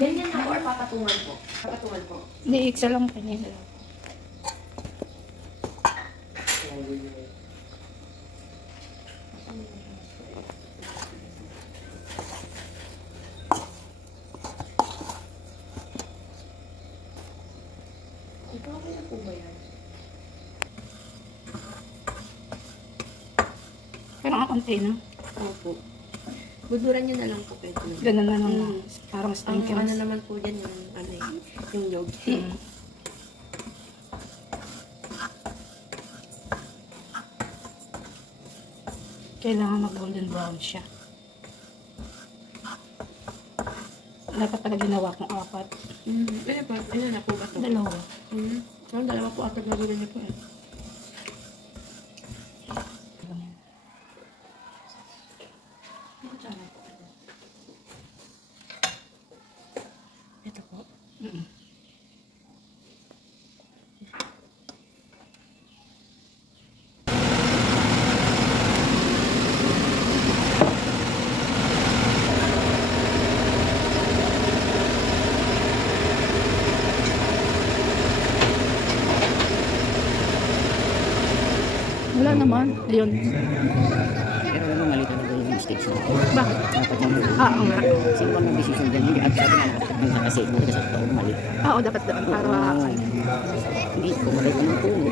Ganyan na or papatungan po? Papatungan po. Hindi, iksa lang kanina. Ikaw kaya po ba yan? Pero ang konti na. Opo. Buduran nyo na lang po pwede. Ganun na lang. Parang Ang stinky. ano naman po dyan yung ano yung yog. Kailangan mag-golden brown siya. Dapat pala ginawa kong 4. Pwede pa, ano na po ba ito? 2. Ang dalawa po atag na niyo po eh. Ito po. Wala naman. Ayun. Pero ano, mali talaga yung mistakes na. Bakit? Dapat yung Oo nga. simple na decision dyan. Hindi at sabi nga yung kasi mo kasi ito mali. Oo, dapat doon. Para Hindi, kumalay ko ng puno.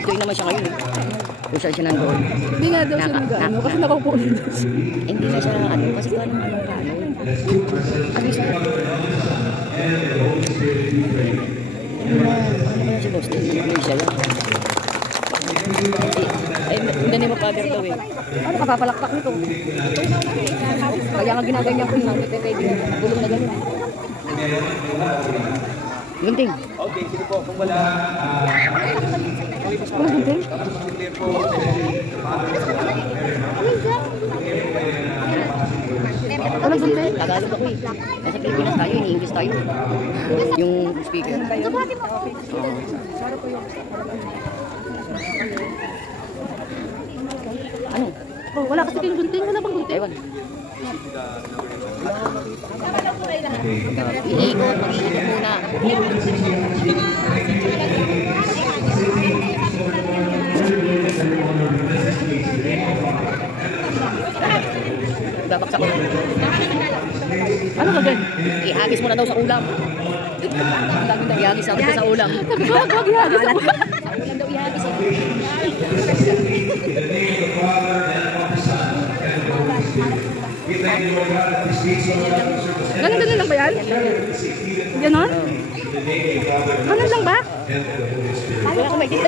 Ito naman siya ngayon. Kung saan siya nandoon. hindi nga daw siya nag-ano. Kasi nakaupo na daw siya. Hindi na siya ano. Kasi kung anong ka ano. Ano siya? Ano si Boss? Ano siya yan? Ay, hindi mo father daw eh. Ano ka papalakpak nito? Kaya nga ginaganyan ko yung pwede gulong na gano'n. Gunting. Okay, sige po. Kung wala, Wala gunting? Wala gunting? Tagalog ako eh. Nasa Pilipinas tayo, in-English tayo. Yung speaker. Ano? Oh, wala kasi kayong gunting. Wala bang gunting? Ewan. Iikot, mag-iikot muna. Babaksak ko. Ano ka gan? Ihagis mo na daw sa ulam. Ang dami daw ihagis sa ulam. Wag ihagis ako. Sa ulam daw ihagis. Ganun lang ba yan? Ganon? Ganun lang ba? Wala ko may dito.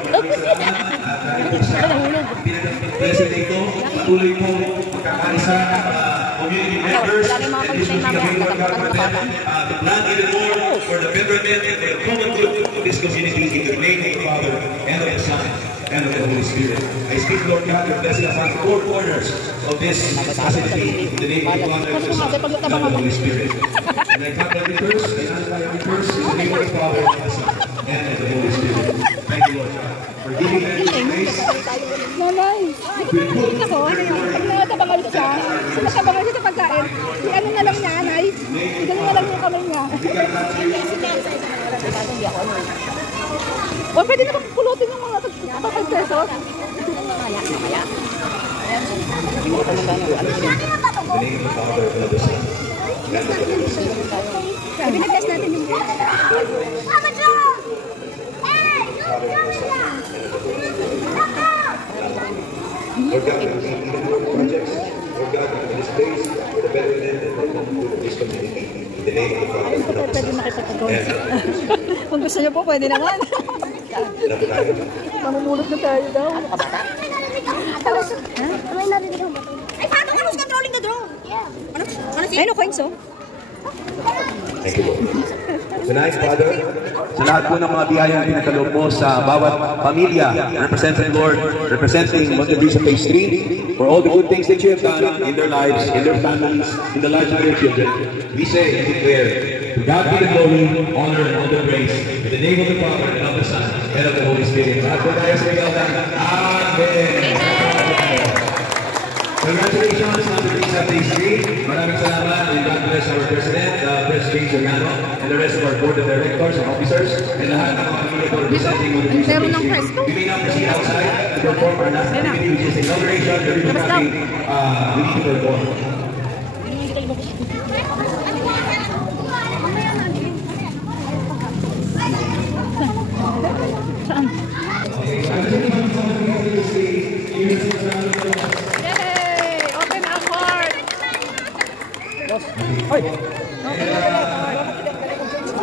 President ito, tuloy po magkakalisa community members. Wala na yung mga pag-isay mamaya. The plan even more for the betterment and the common good of this community in the name of the Father and of the Son and of the Holy Spirit. I speak, Lord God, your blessing upon the four corners of this facility in the name of the Father and of the Son and of the Holy Spirit. And I come every curse, and I curse in the name of the Father and of the Son and of the Holy Spirit. Thank you, Lord God, for giving us this grace. Nanay, hindi ko pag natabangal siya, sinatabangal siya sa pagkain, ano na lang niya, Nay? Ganun na lang yung kamay niya. O, pwede naman pulutin yung mga 5 pesos. Mamaya. Hindi ko pa magkano. Ano yun? In the name of the Father and of the Son and of the Holy Spirit. Pinag-test natin yung Father and of the Son and of the Holy Spirit. Lord God, we receive projects. Lord God, in this place, for the betterment and the common good of this community. In the name of the Father and of the Son and of the Holy Spirit. Kung gusto niyo po, pwede naman. Mamumulot na tayo daw. Ano ka bata? Ay, paano ka who's controlling the drone? Yeah. Ano? Ay, no coins, oh. Thank you, Lord. Tonight, Father, sa lahat po ng mga biyayang pinagkaloob mo sa bawat pamilya, representing Lord, representing Montevideo Phase 3, for all the good things that you have done in their lives, in their families, in the lives of their children, we say and declare, to God be the glory, honor, and all the praise, in the name of the Father, and of the Son, and of the Holy Spirit. Lahat po tayo sa Amen. Congratulations, Montevideo Phase 3. Maraming salamat, and God bless our President, President James Organo, and the rest of our board of directors and officers, and lahat ng mga pamilya po representing Montevideo Phase 3. We may now proceed outside to perform our last activity, which is inauguration, the ribbon cutting, we need to perform.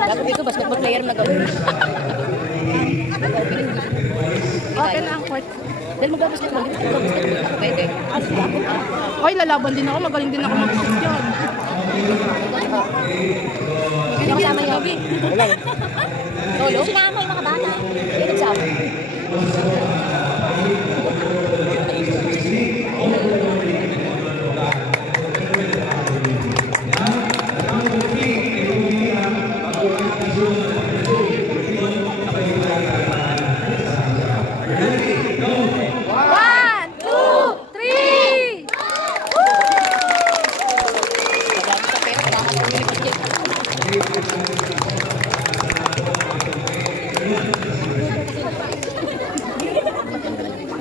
Dapat dito, basketball player na gawin. Okay na ang court. Dahil mag-basketball, dito mag-basketball. Pwede. Oy, lalaban din ako. Magaling din ako mag-shoot yan. Hindi kasama yung gabi. Lolo? Sinama yung mga bata. Hindi nagsama.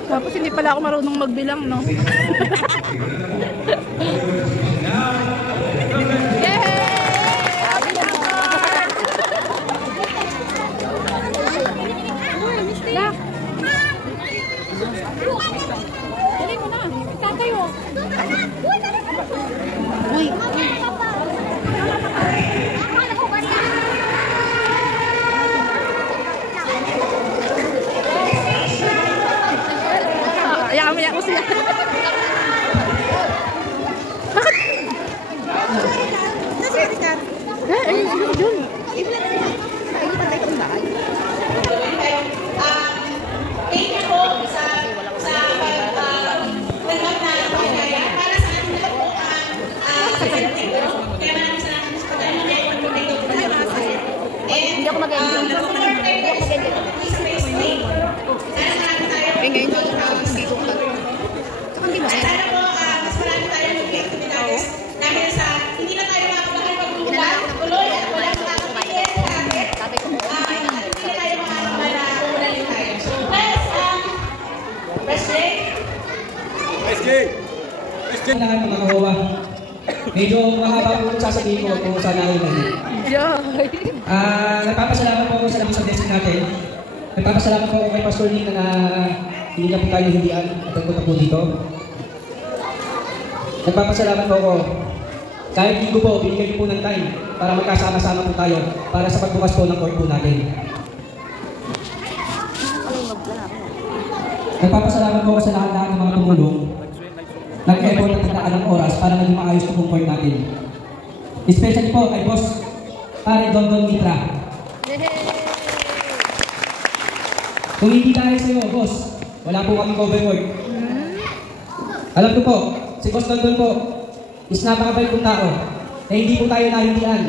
Tapos hindi pala ako marunong magbilang, no? Ayaw ko siya. Bakit? Ayun, dun. Thank you po sa pagtanggap na pagkaya para sa ating lahat po kaya maraming salamat sa pagkaya. Hindi ako mag-enjoy. Ngayon ko dito ko lang. Hindi masaya. Sana po mas marami tayong mag-activities dahil sa hindi na tayo makakabakal pag-ulan, tuloy at walang makakapigil sa atin. Hindi na tayo makakabakal na uulalin tayo. So, Question lahat mga kahawa. Medyo mahaba po yung sasabihin ko kung saan ako nandito. Nagpapasalamat po ako sa labing sa blessing natin. Nagpapasalamat po ako kay Pastor Nick na hindi na po tayo hindian at nagpunta po dito. Nagpapasalamat po ako. Kahit linggo po, binigyan niyo po ng time para magkasama-sama po tayo para sa pagbukas po ng court po natin. Nagpapasalamat po ako sa lahat-lahat ng mga tumulong. Nag-effort at naglaan ng oras para maging maayos po ang court natin. Especially po kay Boss Pare Don Mitra. Kung hindi tayo sa iyo, Boss, wala po kaming coverboard. Alam ko po, si Boss Don po is napakabait pong tao na hindi po tayo nahindian.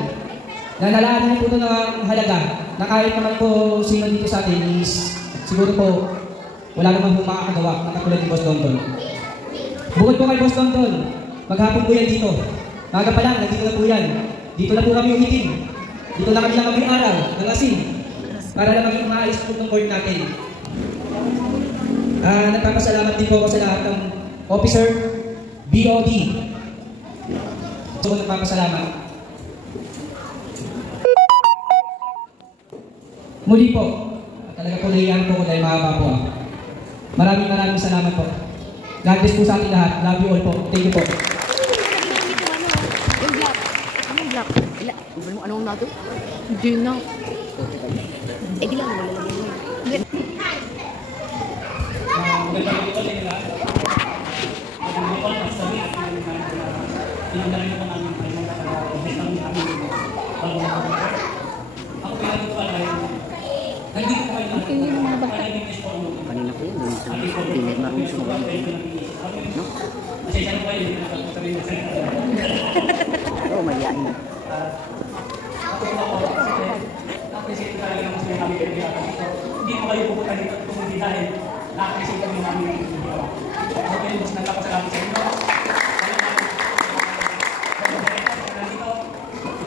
Nanalaan po ito ng halaga na kahit naman po sino dito sa atin is siguro po wala naman po makakagawa na katulad ni Boss Don. Bukod po kay Boss Don, maghapon po yan dito. Maga pa lang, nandito na po yan. Dito na po kami umitim. Dito na kami lang kami aral, ng asin. Para lang maging maayos po ng court natin. Nagpapasalamat din po ako sa lahat ng officer, BOD. So, nagpapasalamat. Muli po, talaga po naiyan po ko dahil mahaba po. Maraming salamat po. God bless po sa ating lahat. Love you all po. Thank you po. Yung black. Anong black? Anong nato? Hindi na. Eh, di lang. Wala lang yun. Ako Na-appreciate ko talaga ng gusto namin kayo ginagawa dito. Hindi mo kayo pupunta dito kung hindi dahil na-appreciate kami namin yung ginagawa. Okay, mas nagkapasalamat sa inyo.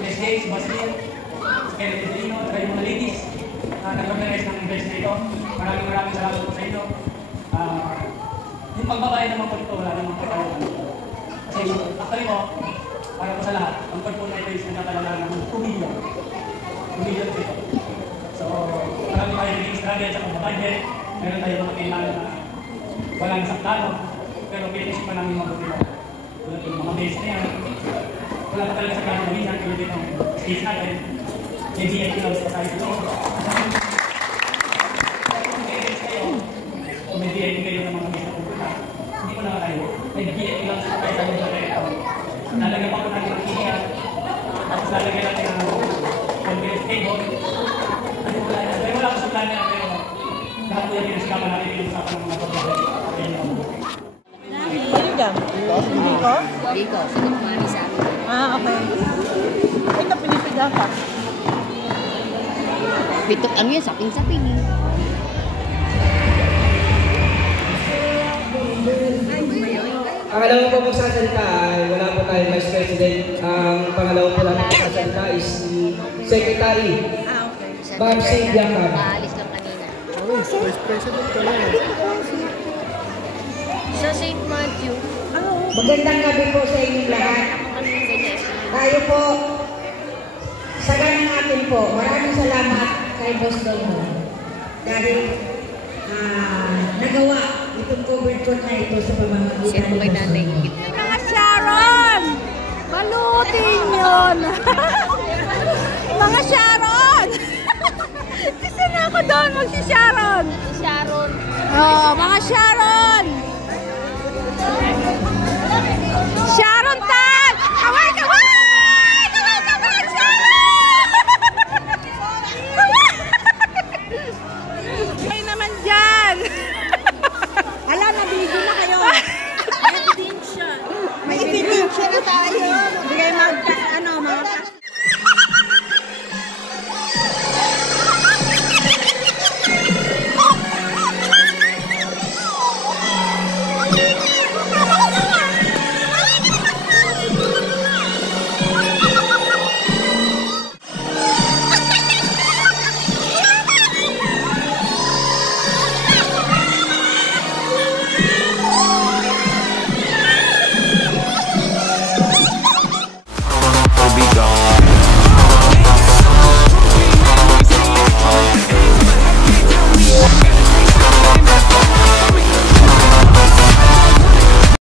Yes, James, Basil, Kenneth Pedrino, at kayo mga ladies na nag-organize ng events na ito. Maraming salamat po sa inyo. Yung pagbabayad naman po ito, wala namang pagkakaroon. Kasi actually po, para po sa lahat, ang pagpo na ito is nagkakalaga ng 2 million. 2 million po ito. So, marami tayo naging struggle sa pag-budget. Meron tayo mga kailangan na walang isang plano. Pero pinag-isipan namin mabuti mo. Tulad yung mga base na yan. Wala pa talaga sa plano namin yan. Tulad yung stage natin. May VIP lang sa tayo ito. Kung may VIP kayo ng mga base na pupunta, hindi ko na tayo. May VIP lang sa tayo sa mga ito. Nalagyan pa ko natin ang kaya. Tapos lalagyan natin ang conference table. Pero wala ko sa plano na pero lahat po yung pinasikapan natin yung usapan ng mga pagkakas. Dito, sinong mami sa amin. Okay. Ito, pinipida ka. Bitok ang yun, saping-saping. Pangalawa po magsasalita ay wala po tayong Vice President. Ang pangalawa po namin magsasalita is si Secretary Ma'am Cynthia Cam. Maalis lang kanina. Vice President ka lang. Sa St. Matthew. Magandang gabi po sa inyong lahat. Tayo po, saganang natin po. Maraming salamat kay Boss Dolmo. Dahil nagawa itong covered court na ito sa pamamagitan ni Boss Dolmo. Mga Sharon! Malutin yun! Mga Sharon! Kasi na ako doon, magsi-Sharon! Sharon. Oh, mga Sharon!